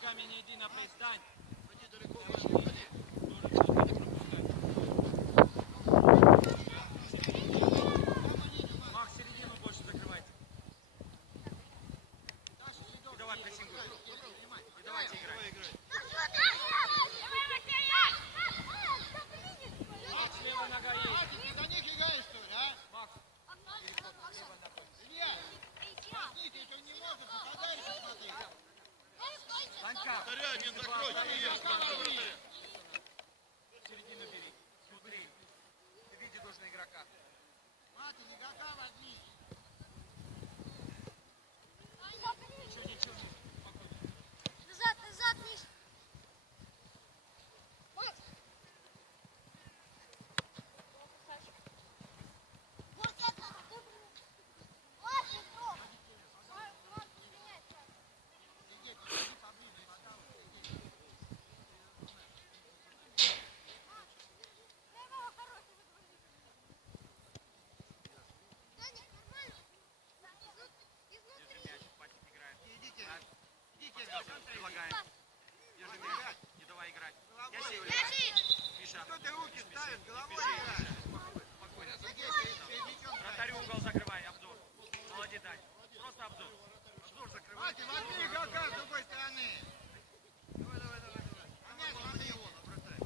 ногами не иди на пресс, Дань. Ходи далеко, ходи. Макс, середину больше закрывайте. И давай прессингуй. И давайте играть. Макс, левая нога есть. Ты за них играешь, что ли, а? Макс. Илья, возьми, ты что не можешь, подай, посмотри. Санька. Вратаря не закрой, Илья. Середину бери. Смотри. Ты види должен игрока. Маты, игрока возьми. Ничего. Назад, Миш. Макс. Предлагаем. Держи мяч. Не давай играть. Я сею. Миша. Что ты руки ставишь, головой Спокойно. играешь? Спокойно. Перед мячом Вратарю угол закрывай, обзор. Молодец, Дань. Просто обзор. Обзор закрывай. Маты, возьми игрока с другой стороны. Давай. На мяч смотри его, бросай.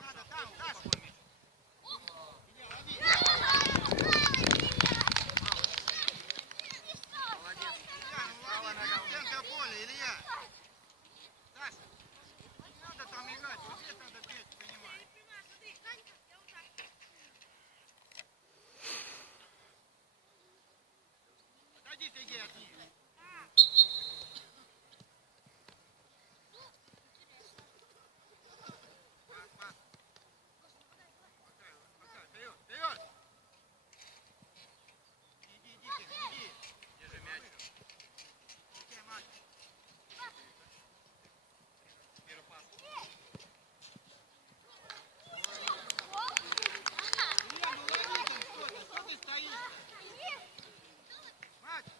Надо, там, Даша. Илья, лови. Молодец. Илья, ну лови, в центр поля, Илья. Даша, не надо там играть, вот здесь надо бить, понимаешь. Отойди, Сергей, от них. Пас. Вперед, вперед. Иди, иди. Держи мяч. Иди, Макс. Первый пас. Илья, ну лови там что-то, что ты стоишь? Макс,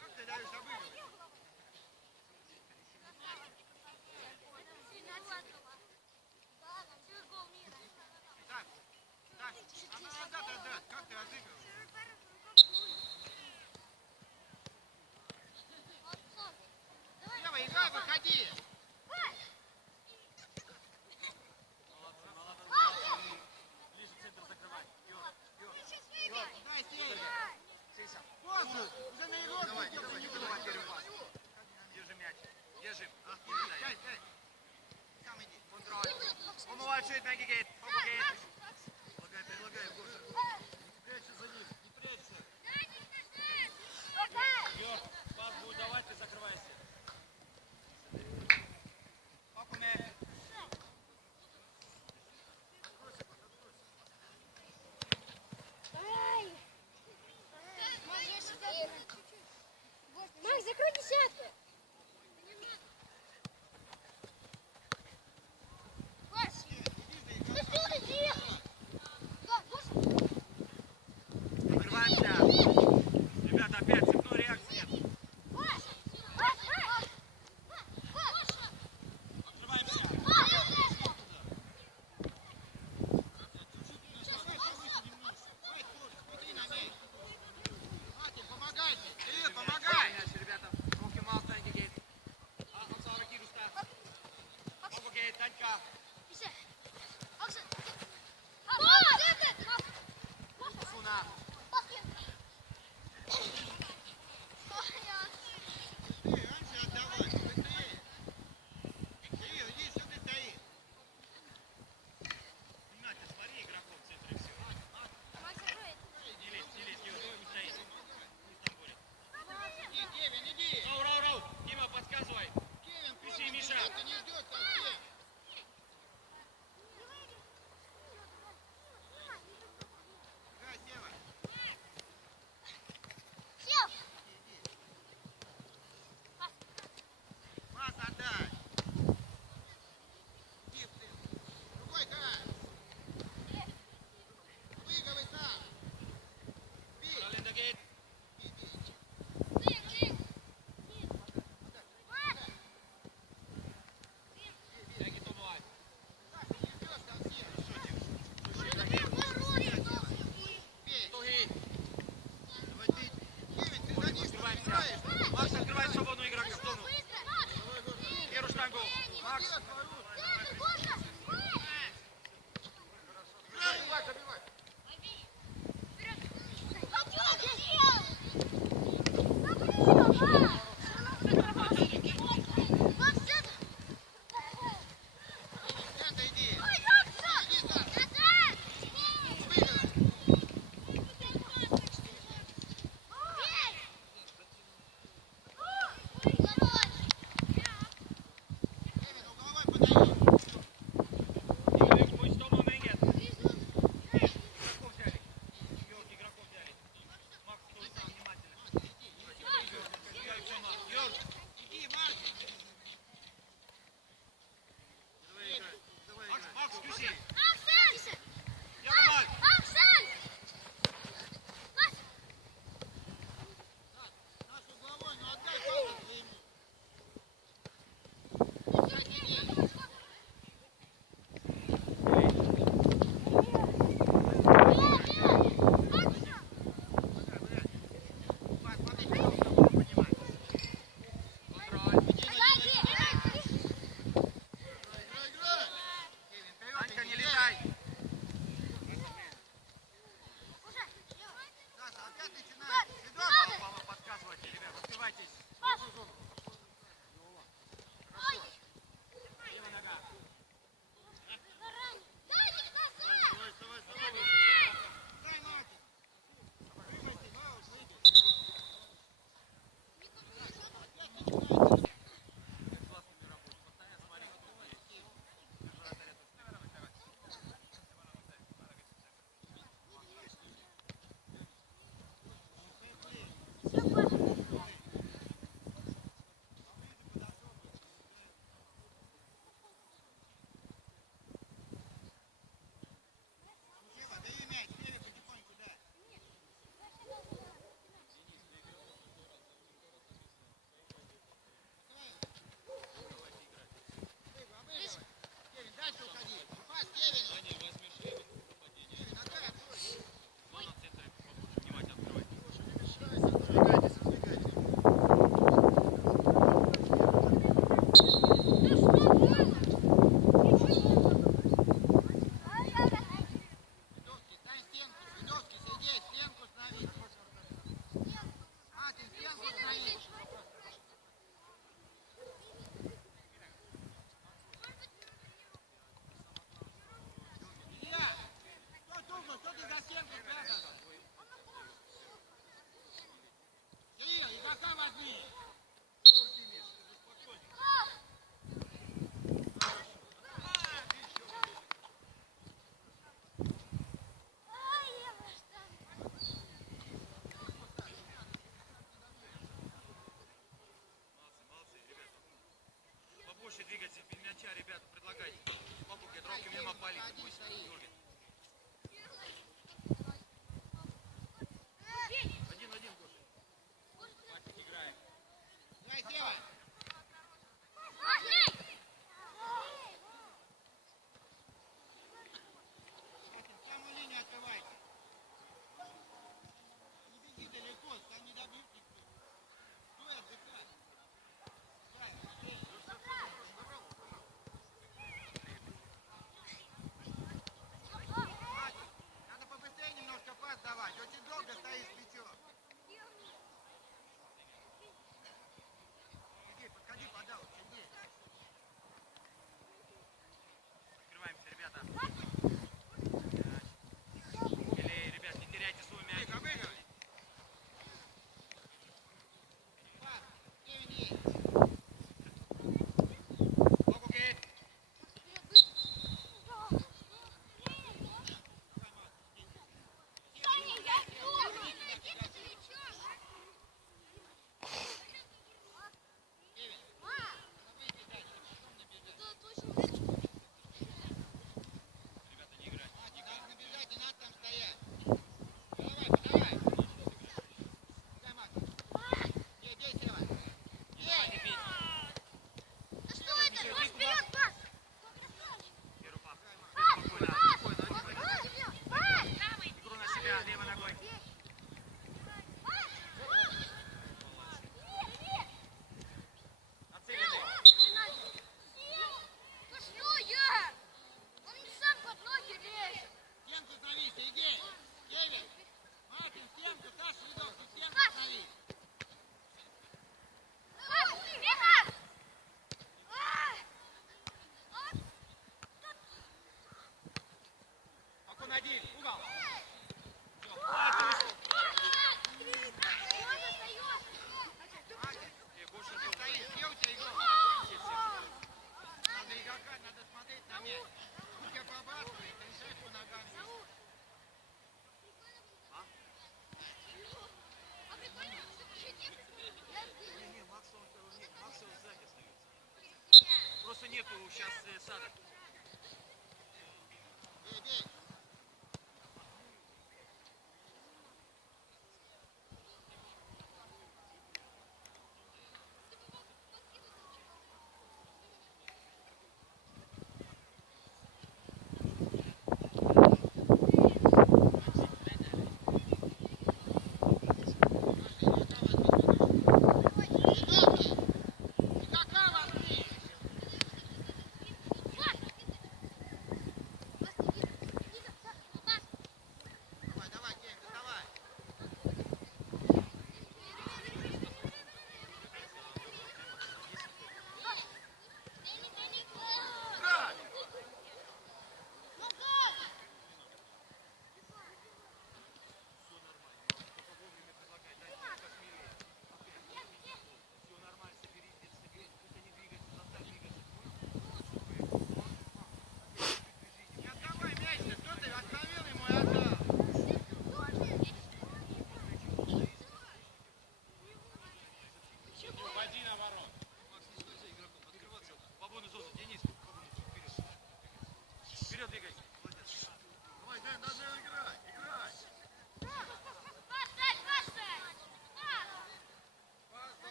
как ты даешь обыгрывать? Так, она назад отдаст, как ты разыгрываешь? Лево, играй, выходи. Ближе центр закрывай. Дай, сей. Воздух, уже на игрок выйдем, не Давай первый пас. Держи мяч. Держи. Дай. Сам иди. Контроль. Помывай шею, ноги гейт. Предлагай, Гоша. Не прячься за ним. Не прячься. Лёх, пас будет давать, ты закрывайся. Окуне. Макс, закрой десятку. Закрываемся. Ребята, опять цепной реакции нет. Открываемся. Смотри на мяч. Мати, помогай. Кирилл, помогай. Мяч, ребята. Руки мало, ноги гейт. Ансара, Кируста. Ногу гейт, Танька. Суна.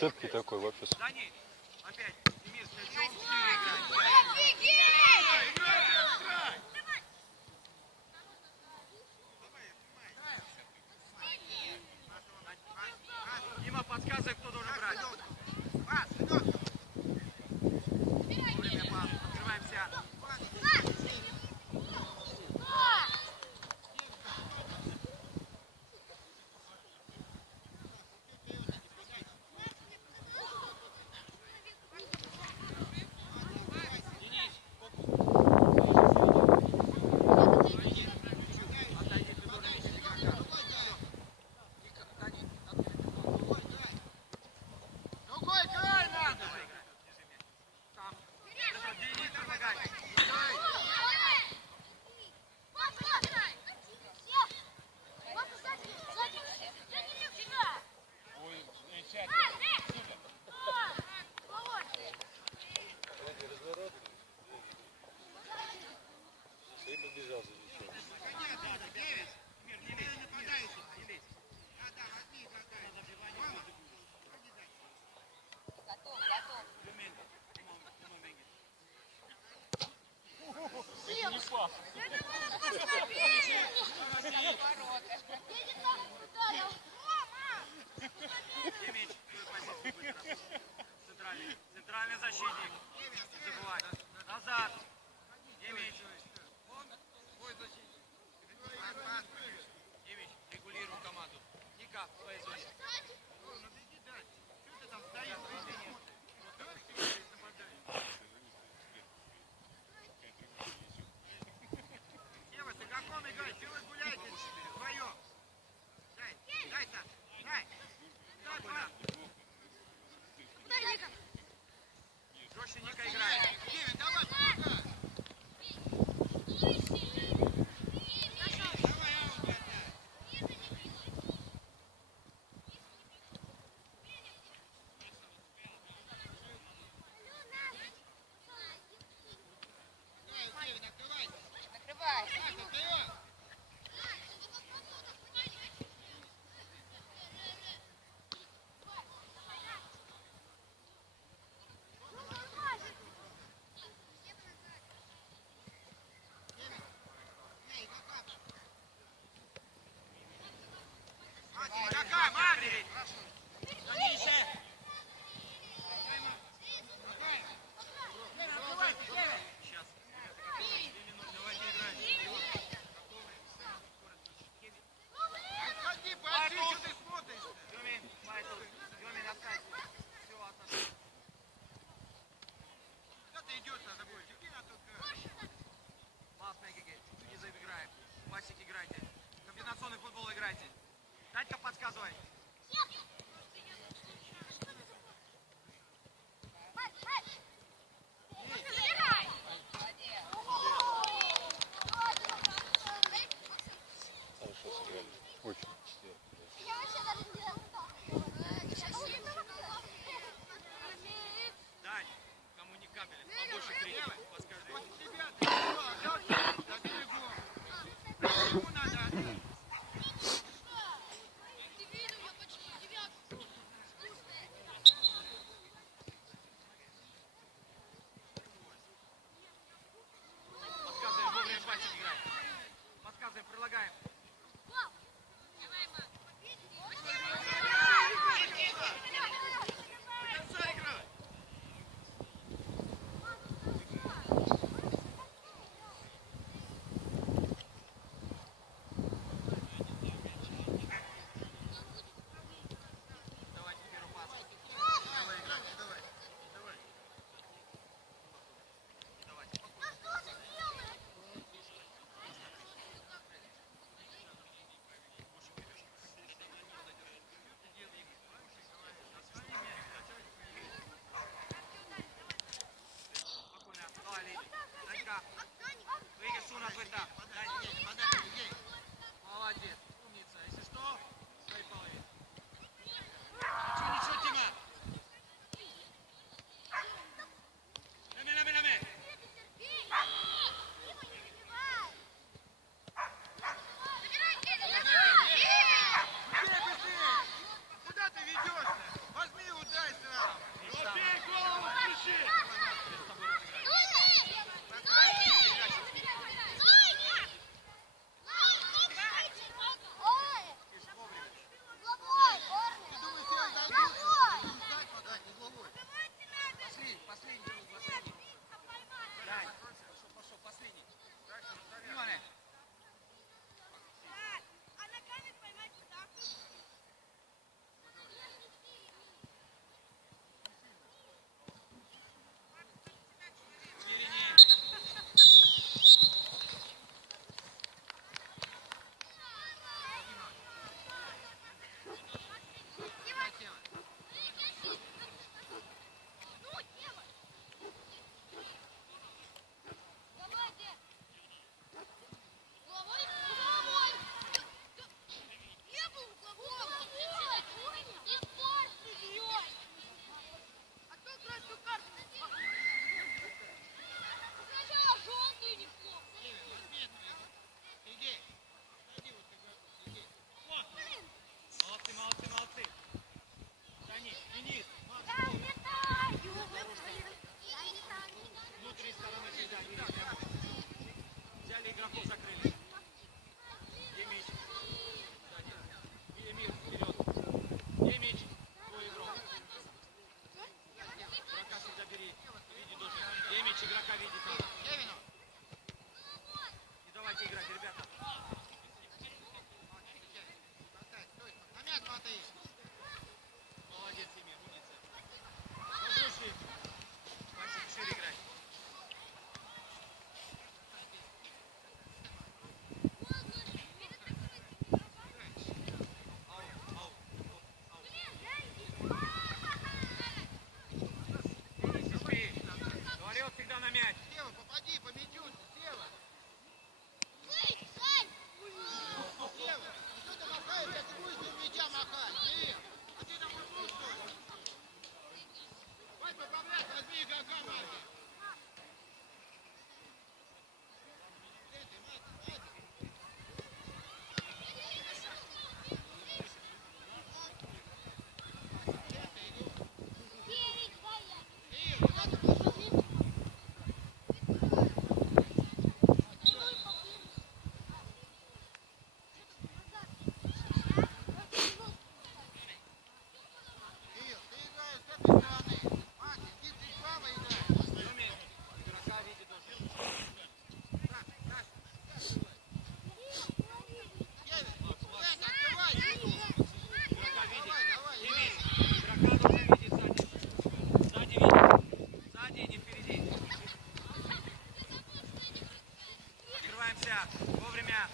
цепкий такой вообще. Дани, опять, Демир, с мячом, 4 играть. Дима, подсказывай, кто должен брать. Пас, Федотов. Вовремя пас, открываемся. Отойди, ты должен видеть игрока. Ника, Дани, Другой край надо. давай играть. Держи мяч. Там. Хорошо, Денис, помогай. И побежал за мячом. Не лезь, не лезь. Демич, твою позицию будет раз. Центральный. Центральный защитник. Не забывай. Назад. Демич. Твой защитник. Демич, регулируй команду. Ника, в своей зоне. Что ты там стоишь? Ева, ты как он играет? Чего вы гуляете вдвоем? Дай, Саш, дай. Дай, пас. Жестче Ника играет. Кевин, давай, помогай. Давай, аут отдай. Давай, Кевин, открывайся. Саша, вперед. Какая, Марвин? Сейчас. 2 минуты. Давайте играть. Отходи, пойди, что ты смотришь? Демин, Майкл. Демин, оставь. Все, отошел. Куда ты идешь за тобой? Иди на тот край. Классная ГГ. Низа играем. Васик играйте. Комбинационный футбол играйте. Надька, подсказывай. Хорошо сыграли. Очень. Дань, коммуникабель. Побольше криков. Подскажи. Вот тебя, ты что, отдал тебе за берегом. Ему надо отдать. Подсказываем, вовремя Васик играет. Подсказываем, предлагаем. До конца играть. Давайте первый пас. Давай, играй, давай. Давай. Давайте. Spokojno, dali. Danka, двигай suunas võta. Молодец, умница. Если что, в своей половине. Ничего, Тима. Нами. Быстрее! Куда ты ведешь-то? Возьми его, дай Вовремя.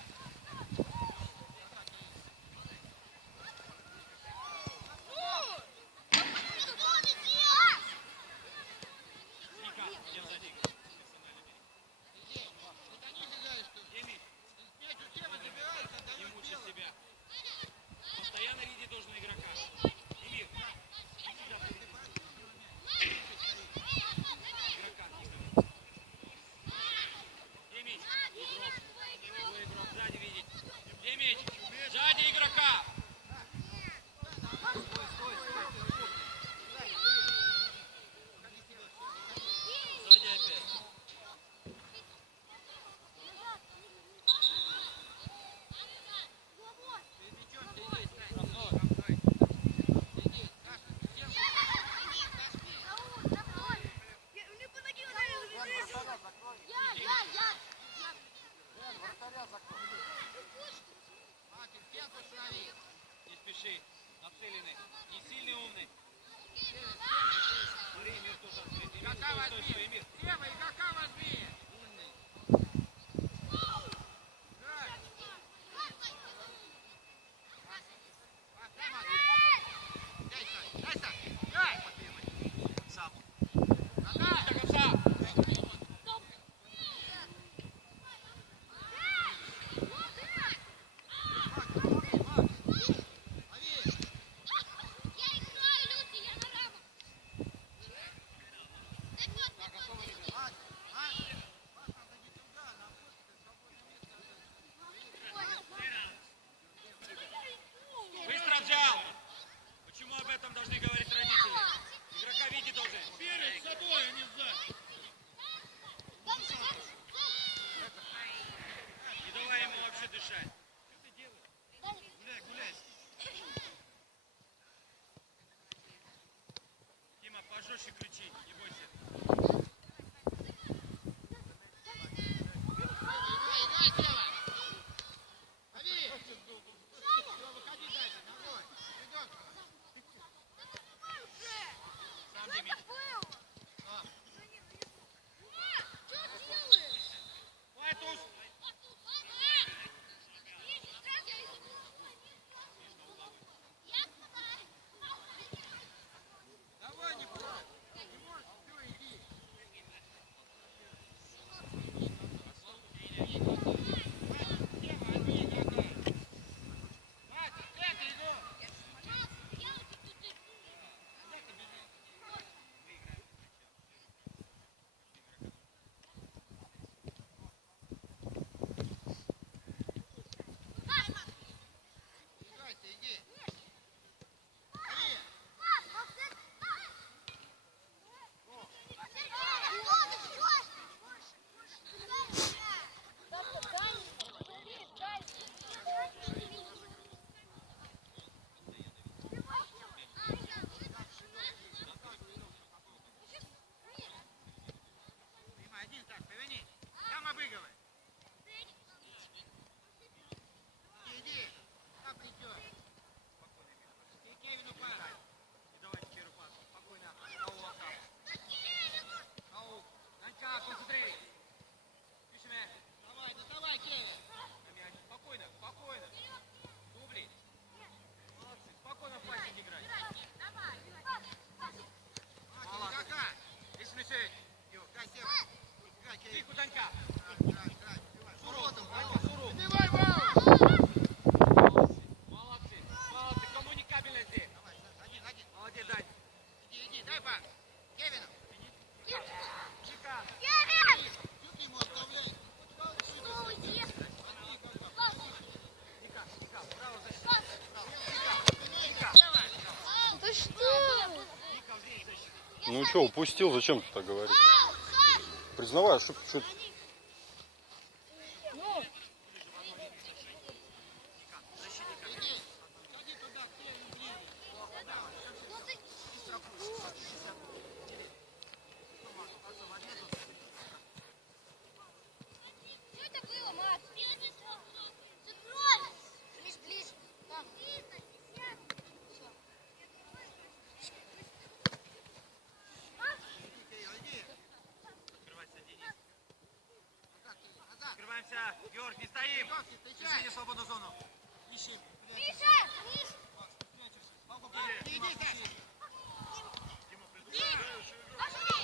Ника, где сзади? Вот они бегают, что Демид, мяч у тебя забирается, не дают мучай дело. себя. Постоянно видеть должен игрока. Демид, иди сюда, впереди. Игрока, Ника. Демид, игрок. Твой игрок сзади видеть. Демид, сзади игрока. Сзади опять. Не спеши, нацеленный, не сильный умный. Смотри, Эмир тоже открыт. Эмир, Игрока стой, возьми. стой, Эмир. Сева, игрока возьми. Умный. Играй. Дай, Сань, дай, Сань. Играй. Сам. Отдай. До конца. Быстро взял. Почему об этом должны говорить родители? Игрока видеть должен. Перед собой, а не сзади. Не давай ему вообще дышать. Гуляй, гуляй. Дима, пожестче кричи, не бойся. Играй, Сева. Лови. Все, выходи дальше, ногой. Идет. Сам Демид. Файтус. Давай, не брось. Не можешь, все, иди. Играйся, иди. Дима, один так, поверни. Там обыгрывай. Иди. Там придет. И Кевину пора. И давай первый пас. Спокойно. Ау, атак. Ау. Данька, концентрируй. Пишем. Давай, доставай, Кевин. На мяч. Спокойно, спокойно. Дубли. Молодцы. Спокойно в пасик играй. Молодец. Игрока. Исмеши. Играй, Сева. Играй, Кевин. Тихо, Данька. Играй. Суру. Данька, Суру. Забивай, Вау! Молодцы. Молодцы. Коммуникабельности. Давай, один. Молодец, Дань. Иди, дай пас. Кевину. Ника. Чуть ему оставляй. Ника. Ника. Право защита. Ника. Да что? Ника, вздень защиту. Ну что, упустил, зачем ты так говоришь? Признавай, что Ну, Иди. Ходи туда, к Кевину ближе. что это было, Макс? Закрой! Ближе, ближе. Там. Всё. Иди, Кевин, иди. Открывайся, Денис. Георг, не стоим. Легкий, встречай. Движение в свободную зону. Ищи. Миша! Миш! Иди, Саша. Пошли!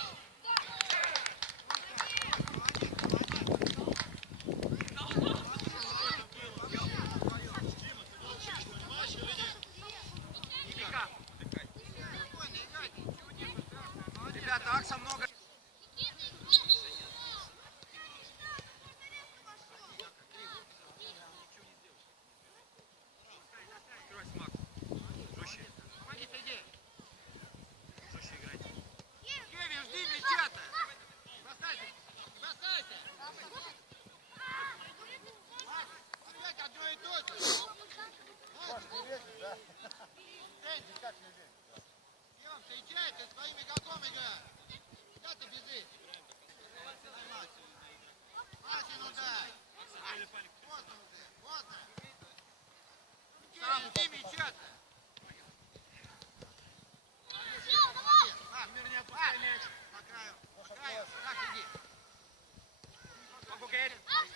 Ника. Спокойно играйте, ничего нету страшного. Молодец. Ребята, Акса много. Открывайся, Макс. Жестче. Помоги, иди. Жестче играйте. Кевин, жди мяча-то. Бросайся. Бросайся. Опять одно и то же. Кевин, встречай, ты своим игроком играешь. Куда ты бежишь? Масин удар. Поздно уже, поздно. Кевин, жди мяча-то. Молодец. Мир, не отпускай мяч. По краю. По краю. Так, иди. Могу, Гэрри. Макс,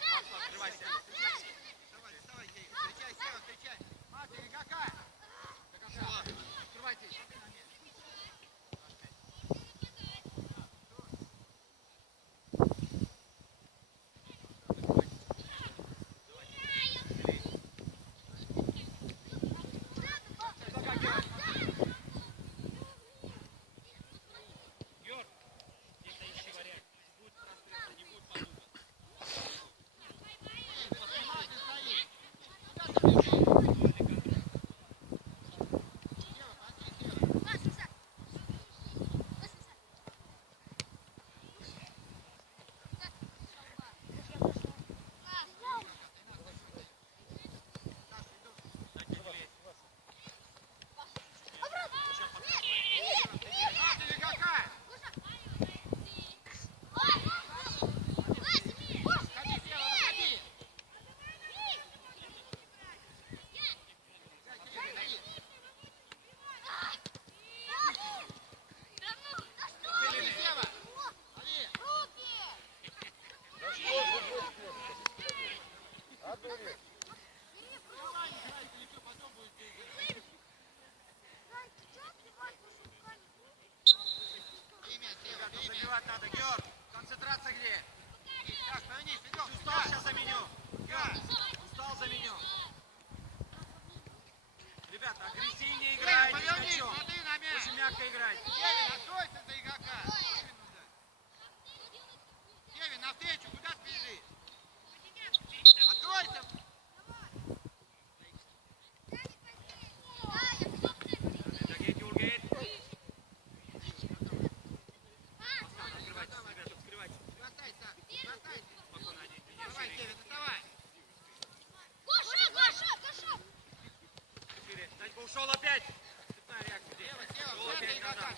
открывайся. Давай, вставай, Кевин. Встречай, Сева, встречай. Матери какая? Открывайтесь. Георг, где-то ищи вариант. Будет прострел, не будет подумать. Поснимай, ты стоишь. Куда ты бежишь? Сева, смотри, Сева. Матери какая? Ходи, Сева, выходи. Кевин, ходи. Ходи, Сева. Ходи. Внимание, играйте, ничего, потом будет бегать. Имя, Сева, Ребята, имя. забивать надо. Георг, концентрация где? Так, повернись, Федор, Устал, сейчас заменю. Георг, устал, заменю. Ребята, агрессивнее играйте с повернись, мячом. смотри на мяч. Очень мягко играйте. Кевин, откройся за игрока. Кевин, навстречу, куда ты бежишь? Откройся. Дагейте, Ургейт. Открывайтесь, ребята, открывайтесь. Бросай, Саш, бросай. Спокойно, один. Давай, Кевин, давай. Шире. Данька ушел опять. Цепная реакция здесь. Сева, Ушел центр опять игрока. назад.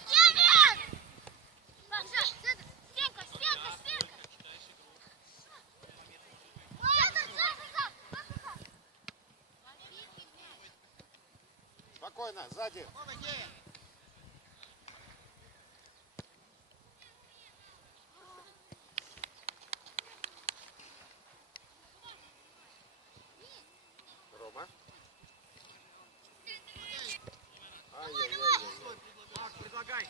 Спокойно, сзади. Вова, Кевин. Рома. Кевин. Ай-яй-яй. Макс, предлагай.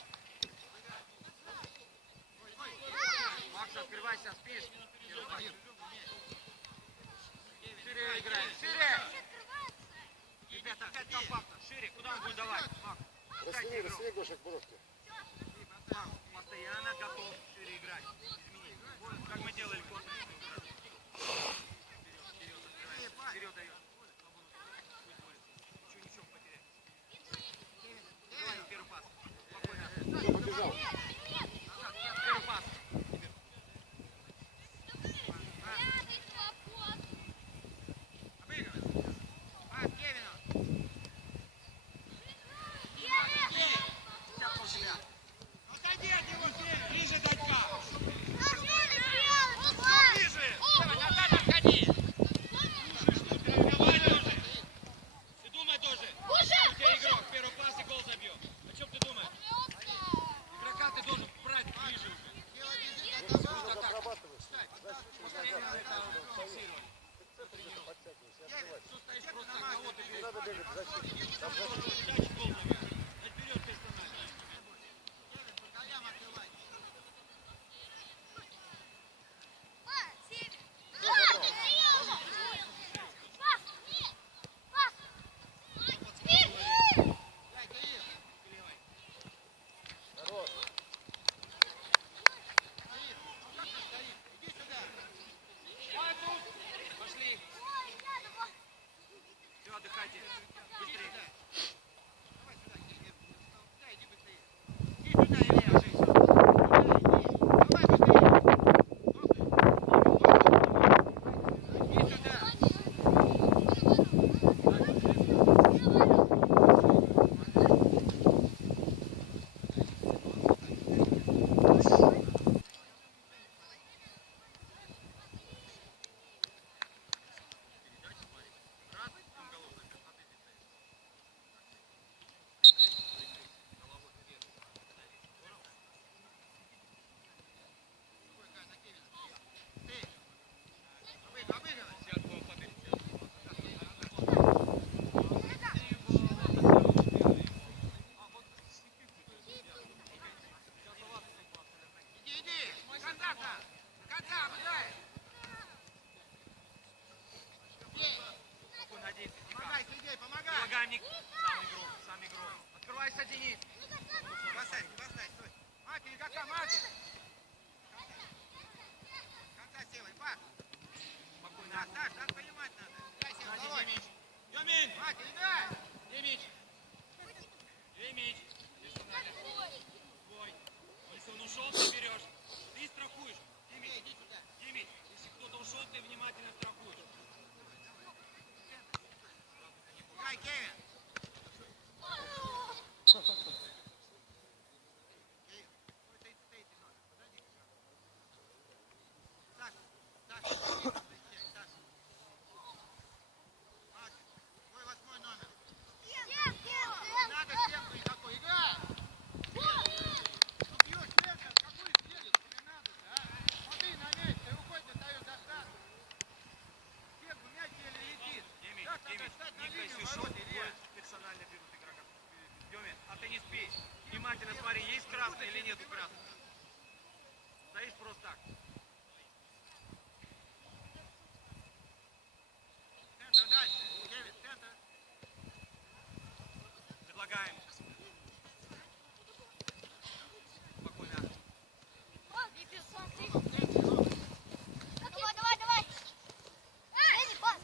Макс, открывайся, спишь. Шире играем, шире. Ребята, опять компактно. Шире, куда он будет давать? Макс, Рассели, рассели, Гоша, к бровке. Макс, постоянно готов шире играть. Изменить. Как мы делали в контуре. Вперед, открываем. Вперед даем. Ничего, потерять. Давай, первый пас. Спокойно. Кто побежал? Первый пас. Обыгрывай. Пас Кевину. Тяпнул себя. Отойди от него, Кевин. Ближе, Данька. надо бегать в защиту. Там защита. Передачи гол, наверное. Наперед персонально. Кевин, по краям открывай. Дай, Кирилл. Хорош. Кирилл, ну как мы стоим? Иди сюда. Пошли. Все, отдыхайте. Быстрее. Давай сюда, Кирилл. Да, иди быстрее. Иди сюда, Илья. Ложись. Давай быстрее. Иди сюда. Иди, иди. До конца там. До конца, обыграй. Спокойно, один. Помогай, Сергей, помогай. Помогаем, Ник. Сам игрок, сам игрок. Открывайся, Денис. Бросай, бросай, стой. Мати, игрока, Мати. Конца сделай, пас. Спокойно. Да, Саш, так понимать надо. Дай себе Сзади головой. Демич. Демин. Мати, играй. Демич. Демич. Персонально. Твой. Если он ушел, ты берешь. Ты страхуешь. Тимми, иди сюда. Демич, если кто-то ушел, ты внимательно страхуешь. Играй, Кевин. Кирилл, ой, ты стоит немного. Подожди, Саша, Саша, иди там встречай, Саша. Мати, твой 8 номер. Не надо стенку никакой, играй. Ну бьешь центр, какую стенку тебе надо-то, а? Смотри на мяч, ты рукой достаешь достаточно. Стенку мяч еле летит. Демич, Так надо Демич, встать на Ника, линию если ушел, ворот, Илья. персонально берут игрока. Демин, а ты не спей. Внимательно смотри, есть красный или нету красного. Стоишь просто так. Центр дальше. Кевин, центр. Предлагаем. Спокойно. Давай. Эй, пас.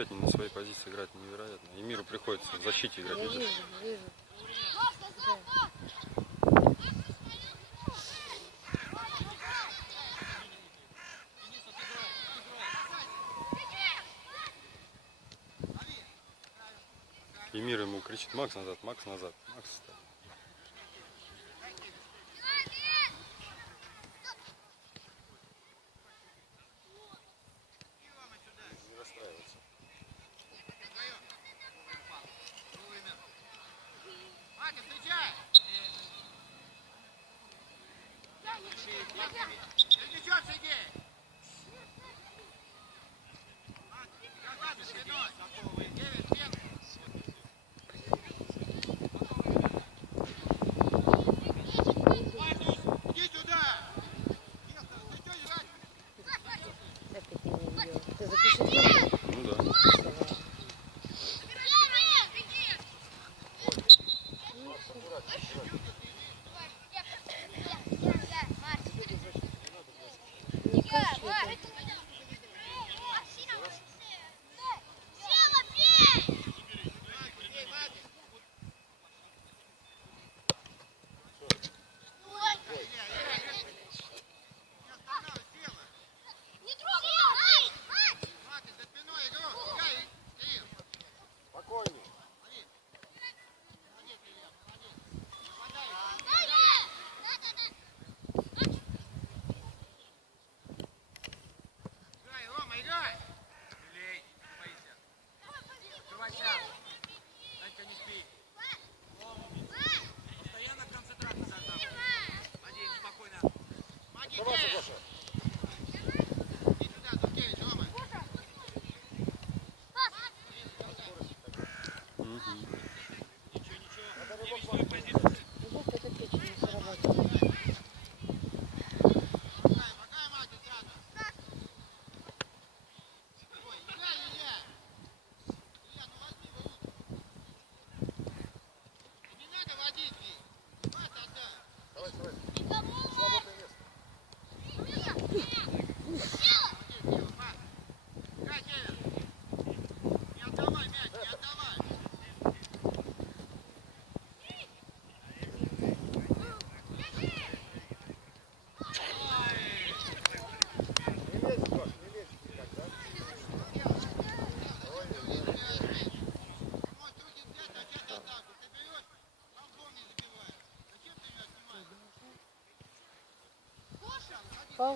опять не на своей позиции играть невероятно. И миру приходится в защите играть. Я видишь? вижу. И мир ему кричит: Макс назад, Макс назад, Макс. Не расстраиваться. Матя, встречай! Перед мячом, Сергей! Какая ты спиной? Девять, пять. Иди сюда! Нестор, ты что играть? Опять я не видела. Ты запиши. Ну да. Не кашляй. Бей, Матя! Не останавливай, сила! Матя, за спиной игрок! Играй, Кирилл! Спокойнее. Молодец, Илья, молодец! Нападай! Играй, Рома, играй! Лей, не боись. Открывайся. Данька, не спи. Постоянно концентрация должна быть. Один, спокойно. Помоги, Оставайся, Кирилл! Гоша. Иди сюда, Зубкевич, Рома! Мгм. Надо рывок в Вот эта печень не срабатывает. Пока, Матя, сяду! Ой, играй, Илья! Илья, ну возьми его руку! Не надо водить, Вик! Пас отдай! Давай, давай. Свободное место. Молодец, Кирилл, пас! Играй, Кирилл! Не отдавай мяч, не отдавай! Не лезь, Гош, не лезь никак, да? Давай, Может, руки взять, начать атаку. Ты берешь, фанком не забиваешь. Зачем ты меня снимаешь? Пал.